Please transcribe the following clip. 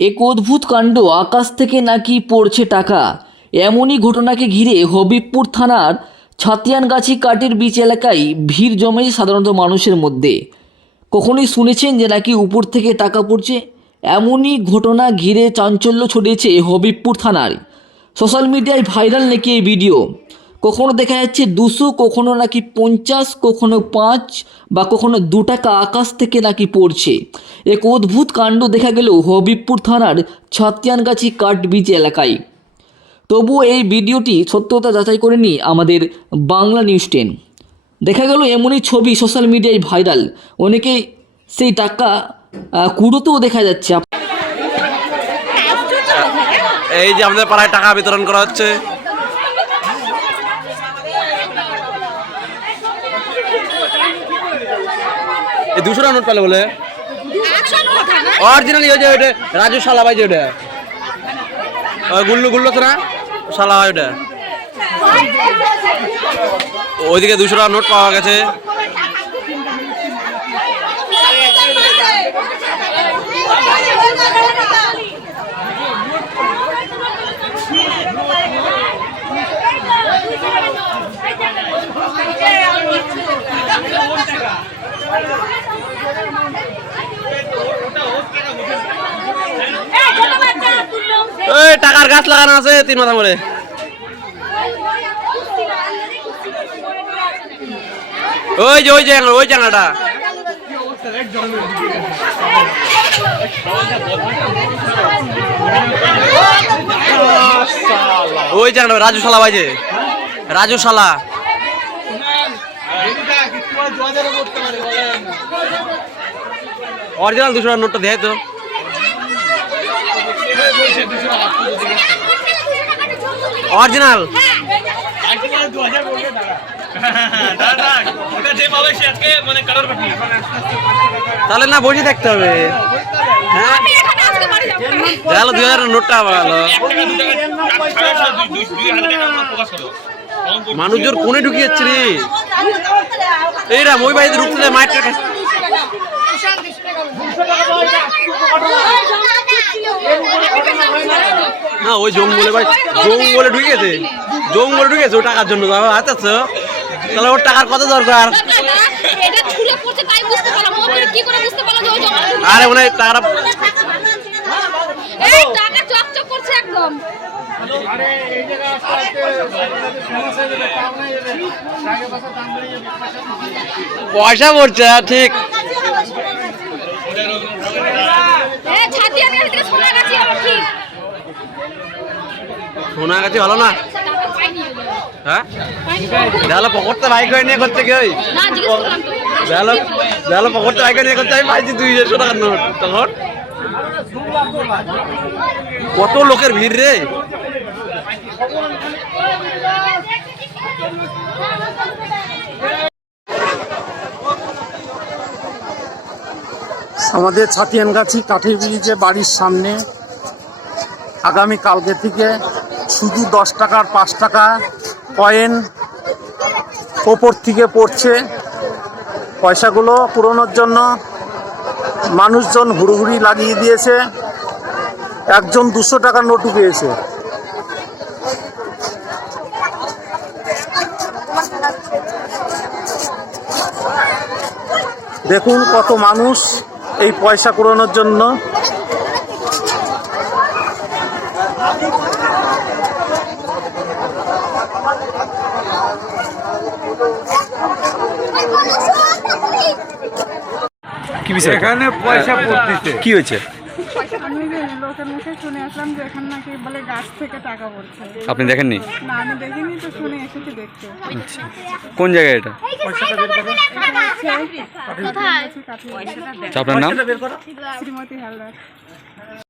এক অদ্ভুত কাণ্ড আকাশ থেকে নাকি পড়ছে টাকা। এমনই ঘটনাকে ঘিরে হবিবপুর থানার ছাতিয়ানগাছি কাটির বিচ এলাকায় ভিড় জমেছে সাধারণত মানুষের মধ্যে। কখনোই শুনেছেন যে নাকি উপর থেকে টাকা পড়ছে? এমনই ঘটনা ঘিরে চাঞ্চল্য ছড়িয়েছে হবিবপুর থানার। সোশ্যাল মিডিয়ায় ভাইরাল নাকি এই ভিডিও? কখনো দেখা যাচ্ছে দুশো, কখনো নাকি পঞ্চাশ, কখনো পাঁচ বা কখনো দু টাকা আকাশ থেকে নাকি পড়ছে। এক অদ্ভুত কাণ্ড দেখা গেল হবিবপুর থানার ছাতিয়ানগাছি কাঠ বিচ এলাকায়। তবুও এই ভিডিওটি সত্যতা যাচাই করেনি আমাদের বাংলা নিউজ টেন। দেখা গেল এমনই ছবি সোশ্যাল মিডিয়ায় ভাইরাল। অনেকে সেই টাকা কুড়োতেও দেখা যাচ্ছে। এই যে আমাদের পাড়ায় টাকা বিতরণ করা হচ্ছে। এই দুশো টাকা নোট পেলে বলে? অরিজিনাল ওই যে ওইটা, রাজু শালা ভাই যে ওটা গুল্লু গুল্লু তো না? শালা ভাই ওটা ওইদিকে দুশো টাকা নোট পাওয়া গেছে। ওই টাকার গাছ লাগানো আছে তিন মাথা মরে ওই যে ওই যে ওই জায়গাটা ওই জায়গাটা রাজু শালা ভাই রাজু শালা। অরিজিনাল দুশো টাকার নোটটা দেয় তো। অরিজিনাল তাহলে না বসে থাকতে হবে। হ্যাঁ। গেল দুই হাজার নোটটা ভালো মানুষজন কোনে ঢুকিয়ে যাচ্ছে রে? এইরা মই বাড়িতে ঢুকতে মায়ের না, ওই জঙ্গলে ভাই, জঙ্গলে ঢুকে গেছে জঙ্গলে ঢুকে গেছে ও টাকার জন্য, বাবা আচ্ছা তাহলে ওর টাকার কত দরকার? ওই আরে, মনে হয় টাকা পয়সা পড়ছে হ্যাঁ, ঠিক। থেকে সোনা গাছি ভালো না। হ্যাঁ? পাইনি দেখাল পকড়তে বাইক হয়ে নিয়ে করতে দেখাল দেখাল পকড়তে বাইক নিয়ে করতে আমি পাইছি দুইশো টাকার নোট তখন? কত লোকের ভিড় রে? আমাদের ছাতিয়ানগাছি কাঠের ব্রিজে বাড়ির সামনে আগামী কালকে থেকে শুধু দশ টাকার পাঁচ টাকা কয়েন ওপর থেকে পড়ছে। পয়সাগুলো পুরোনোর জন্য মানুষজন হুড়ুহুড়ি লাগিয়ে দিয়েছে। একজন দুশো টাকার নোটু পেয়েছে। দেখুন কত মানুষ এই পয়সা কুড়ানোর জন্য। কি এখানে পয়সা কি হয়েছে? আমি যে লোকের মুখে শুনে আসলাম যে এখানে নাকি বলে গাছ থেকে টাকা পড়ছে। আপনি দেখেননি? না আমি দেখিনি তো শুনে এসেছি দেখতে। কোন জায়গায় এটা? কোথায়? আপনার নাম? শ্রীমতী হালদার।